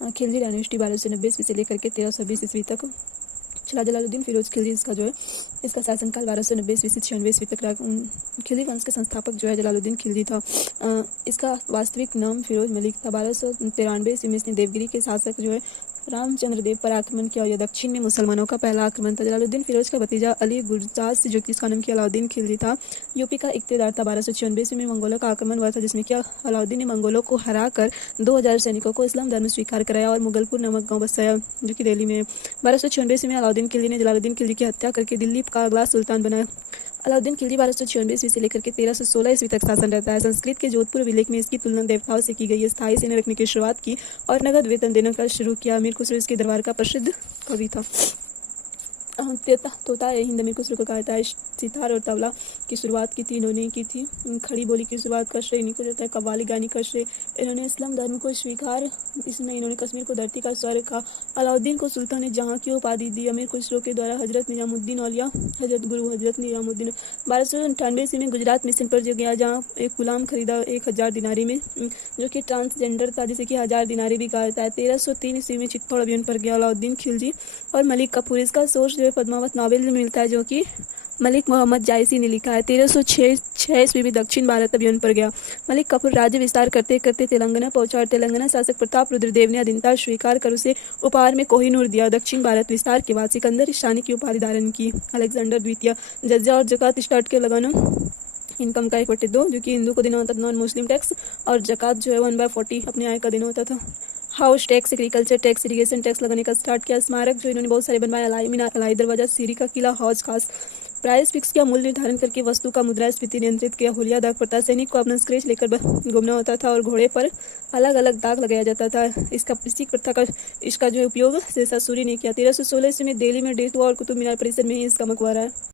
Khilji dynasty 1290 ईस्वी से लेकर के 1320 ईस्वी तक चला। जलालुद्दीन फिरोज खिलजी इसका जो है इसका शासनकाल 1290 ईस्वी से 96 ईस्वी तक रहा। खिलजी वंश के संस्थापक जो है जलालुद्दीन खिलजी था। इसका वास्तविक नाम फिरोज मलिक था। 1293 ईस्वी में इसने देवगिरी के शासक जो है रामचंद्र देव पर आक्रमण किया और यह दक्षिण में मुसलमानों का पहला आक्रमण था। जलालुद्दीन फिरोज का भतीजा अली गुरजास जो कि इसका नाम किया अलाउद्दीन खिलजी था, यूपी का इक्तेदार था। 1296 ईस्वी में मंगोलों का आक्रमण हुआ था, जिसमें क्या अलाउद्दीन ने मंगोलों को हराकर 2000 सैनिकों को इस्लाम धर्म स्वीकार कराया और मुगलपुर नामक गांव बसाया जो कि दिल्ली में है। 1296 ईस्वी में अलाउद्दीन खिलजी ने जलालुद्दीन खिलजी की हत्या करके दिल्ली का अगला सुल्तान बनाया। अलाउद्दीन खिलजी 1296 ईस्वी से लेकर के 1316 ईस्वी तक शासन रहता है। संस्कृत के जोधपुर विलेख में इसकी तुलना देवताओं से की गई है। स्थायी सेना रखने की शुरुआत की और नगद वेतन देने का शुरू किया। अमीर खुसरो इसके दरबार का प्रसिद्ध कवि था। तोता हिंद अमीर खुसरो को कहा जाता है। सितार और तबला की शुरुआत की थी इन्होंने की थी। खड़ी बोली की शुरुआत का श्रेय इन्हीं को जाता है। कव्वाली गायनी का श्रेय इन्होंने इस्लाम धर्म को स्वीकार इसमें इन्होंने कश्मीर को धरती का स्वर्ग कहा। अलाउद्दीन को सुल्तान ने जहाँ की उपाधि दी। अमीर खुसरो के द्वारा हजरत निजामुद्दीन औलिया हजरत गुरु हजरत निजामुद्दीन 1298 ईस्वी में गुजरात मिशन पर जो गया, जहाँ एक गुलाम खरीदा 1000 दिनारी में, जो कि ट्रांसजेंडर था, जिसे कि 1000 दिनारी भी कहा जाता है। 1303 ईस्वी में चित्तौड़ अभियान पर गया अलाउद्दीन खिलजी और मलिक कफूर। इसका सोर्स जो है पद्मावत नॉवेल में मिलता है, जो कि मलिक मोहम्मद जायसी ने लिखा है। 1306 ईस्वी में दक्षिण भारत अभियान पर गया। मलिक कफूर राज्य विस्तार करते करते तेलंगाना पहुंचा और तेलंगाना शासक प्रताप रुद्रदेव ने अधीनता स्वीकार कर उसे उपहार में कोहिनूर दिया। दक्षिण भारत विस्तार के बाद सिकंदर ईशानी की उपाधि धारण की। अलेक्जेंडर द्वितीय जज्जा और जकात स्टार्ट के लगाना इनकम का 1/2 जो कि हिंदू को देना होता था, नॉन मुस्लिम टैक्स, और जकात जो है 1/40 अपने आय का देना होता था। House tax, agriculture tax, irrigation tax लगाने का स्टार्ट किया। स्मारक जो इन्होंने बहुत सारे बनवाए, अलाई मीनार, अलाई दरवाजा, सीरी का किला, हौज खास। प्राइस फिक्स किया, मूल्य निर्धारण करके वस्तु का मुद्रास्फीति नियंत्रित किया। हुलिया दाग प्रथा, सैनिक को अपना स्क्रेच लेकर घूमना होता था और घोड़े पर अलग अलग दाग लगाया जाता था। इसी प्रथा का इसका जो उपयोग शेषा सूरी ने किया। 1316 ईस्वी में दिल्ली में डेथ हुआ और कुतुब मीनार परिसर में ही इसका मकबरा है।